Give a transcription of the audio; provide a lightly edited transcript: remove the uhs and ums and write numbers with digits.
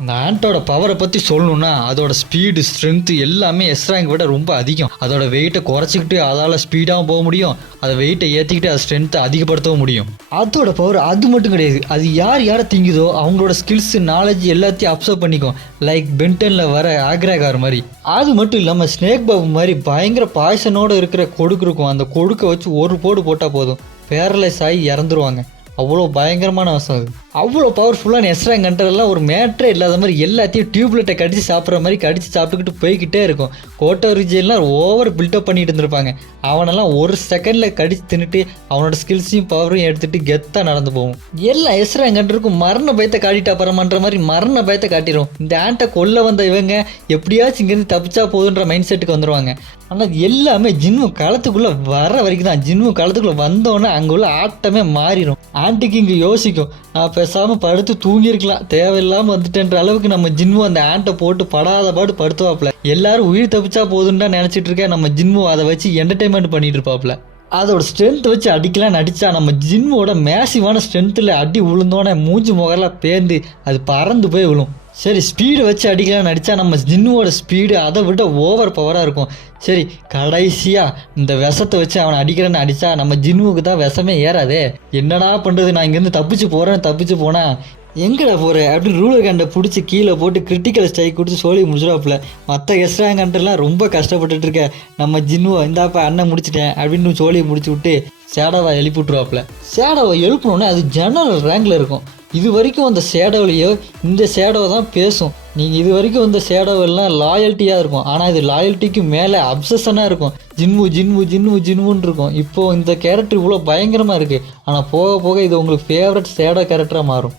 அந்த ஆண்டோட பவரை பற்றி சொல்லணும்னா அதோட ஸ்பீடு ஸ்ட்ரென்த்து எல்லாமே எஸ் ரேங்க் விட ரொம்ப அதிகம். அதோட வெயிட்டை குறைச்சிக்கிட்டு அதால் ஸ்பீடாகவும் போக முடியும், அதை வெயிட்டை ஏற்றிக்கிட்டு அதை ஸ்ட்ரென்த்தை அதிகப்படுத்தவும் முடியும். அதோட பவர் அது மட்டும் கிடையாது, அது யாரை திங்குதோ அவங்களோட ஸ்கில்ஸ் நாலேஜ் எல்லாத்தையும் அப்சர்வ் பண்ணிக்கும். லைக் பென்டனில் வர ஆக்ராகார் மாதிரி. அது மட்டும் இல்லாமல் ஸ்னேக் பாபு மாதிரி பயங்கர பாய்சனோடு இருக்கிற கொடுக்கு இருக்கும். அந்த கொடுக்கை வச்சு ஒரு போடு போட்டால் போதும், பேரலைஸ் ஆகி இறந்துருவாங்க. அவ்வளோ பயங்கரமான வசம் அது. அவ்வளோ பவர்ஃபுல்லான எஸ் ரேங்க் ஹண்டர்லாம் ஒரு மேட்ரே இல்லாத மாதிரி எல்லாத்தையும் டியூப்லைட்டை கடிச்சு சாப்பிட்ற மாதிரி கடிச்சு சாப்பிட்டுக்கிட்டு போய்கிட்டே இருக்கும். கோட்டோ ரிஜியெல்லாம் ஓவர் பில்டப் பண்ணிட்டு இருந்திருப்பாங்க. அவனெல்லாம் ஒரு செகண்டில் கடிச்சு தின்னுட்டு அவனோட ஸ்கில்ஸையும் பவரையும் எடுத்துகிட்டு கெத்தாக நடந்து போகும். எல்லா எஸ் ரேங்க் ஹண்டருக்கும் மரண பயத்தை காட்டிட்டா பரமான்ற மாதிரி மரண பயத்தை காட்டிடும். இந்த ஆண்டை கொல்ல வந்த இவங்க எப்படியாச்சும் இங்கேருந்து தப்பிச்சா போதுன்ற மைண்ட் செட்டுக்கு வந்துடுவாங்க. ஆனால் எல்லாமே ஜின்னு களத்துக்குள்ளே வர வரைக்கும் தான். ஜின்னு களத்துக்குள்ளே வந்தோன்னே அங்கே உள்ள ஆட்டமே மாறிடும். ஆண்டிக்கு இங்கே யோசிக்கும், நான் பேசாமல் படுத்து தூங்கியிருக்கலாம், தேவையில்லாமல் வந்துட்டேன்ற அளவுக்கு நம்ம ஜின்மு அந்த ஆண்டை போட்டு படாத பாடு படுத்துவாப்புல. எல்லாரும் உயிர் தப்பிச்சா போதுன்னு நினச்சிட்டு இருக்கேன். நம்ம ஜின்மு அதை வச்சு என்டர்டைன்மெண்ட் பண்ணிட்டு இருப்பாப்புல. அதோட ஸ்ட்ரென்த்தை வச்சு அடிக்கலாம் அடித்தா நம்ம ஜின்மோட மேசிவான ஸ்ட்ரென்த்தில் அடி விழுந்தோன்னே மூஞ்சி முகரெல்லாம் பேர்ந்து அது பறந்து போய் விழும். சரி, ஸ்பீடை வச்சு அடிக்கலாம்னு அடித்தா நம்ம ஜின்னுவோட ஸ்பீடு அதை விட ஓவர் பவராக இருக்கும். சரி, கடைசியாக இந்த விஷத்தை வச்சு அவனை அடிக்கிறேன்னு அடித்தா நம்ம ஜின்னுவுக்கு தான் விஷமே ஏறாதே. என்னடா பண்ணுறது, நான் இங்கேருந்து தப்பிச்சு போனால் எங்கடா போகிற அப்படின்னு ரூலர் கண்டை பிடிச்சி கீழே போட்டு கிரிட்டிக்கல் ஸ்ட்ரைக் கொடுத்து சொல்லி முடிச்சிடாப்புல. மற்ற எக்ஸ்ட்ரா கண்டெல்லாம் ரொம்ப கஷ்டப்பட்டுட்டு இருக்க நம்ம ஜின்னுவை இந்தாப்பா அண்ணன் முடிச்சிட்டேன் அப்படின்னு சொல்லி முடிச்சு விட்டு சேடாவை எழுப்பி விட்ருவாப்புல. சேடாவை எழுப்பினோடனே அது ஜெனரல் ரேங்கில் இருக்கும். இது வரைக்கும் அந்த சேடோவிலையோ இந்த சேடோவை தான் பேசும். நீங்கள் இது வரைக்கும் இந்த சேடோவெல்லாம் லாயல்ட்டியாக இருக்கும், ஆனால் இது லாயல்ட்டிக்கு மேலே அப்சஷனாக இருக்கும். ஜின்முன்னு இருக்கும். இப்போது இந்த கேரக்டர் இவ்வளோ பயங்கரமாக இருக்குது, ஆனால் போக போக இது உங்களுக்கு ஃபேவரட் சேடோ கேரக்டராக மாறும்.